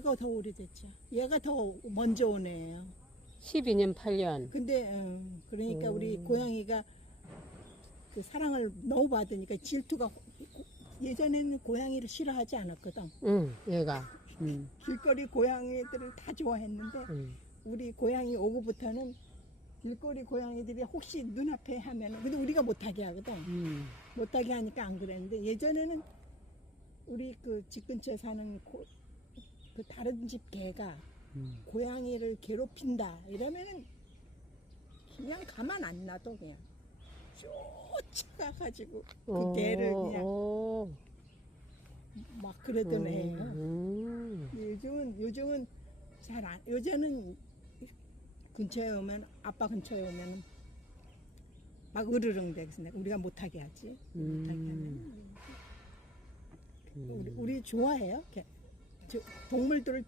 얘가 더 오래됐죠. 얘가 더 먼저 온 애예요. 12년 8년. 근데 음, 그러니까 음. 우리 고양이가 그 사랑을 너무 받으니까 질투가 예전에는 고양이를 싫어하지 않았거든. 응, 얘가. 음, 길거리 고양이들을 다 좋아했는데 음. 우리 고양이 오고부터는 길거리 고양이들이 혹시 눈앞에 하면은 근데 우리가 못하게 하거든. 음. 못하게 하니까 안 그랬는데 예전에는 우리 그 집 근처에 사는 고, 그 다른 집 개가 음. 고양이를 괴롭힌다 이러면은 그냥 가만 안 놔둬 그냥 쫓아가가지고 그 개를 그냥 오, 막 그러던 음, 애예요. 음. 요즘은 요즘은 잘 안 요새는 근처에 오면 아빠 근처에 오면 막 으르렁 대서 내가 우리가 못하게 하지 못하게 하면 음. 우리, 우리 좋아해요. 개- 저 동물들을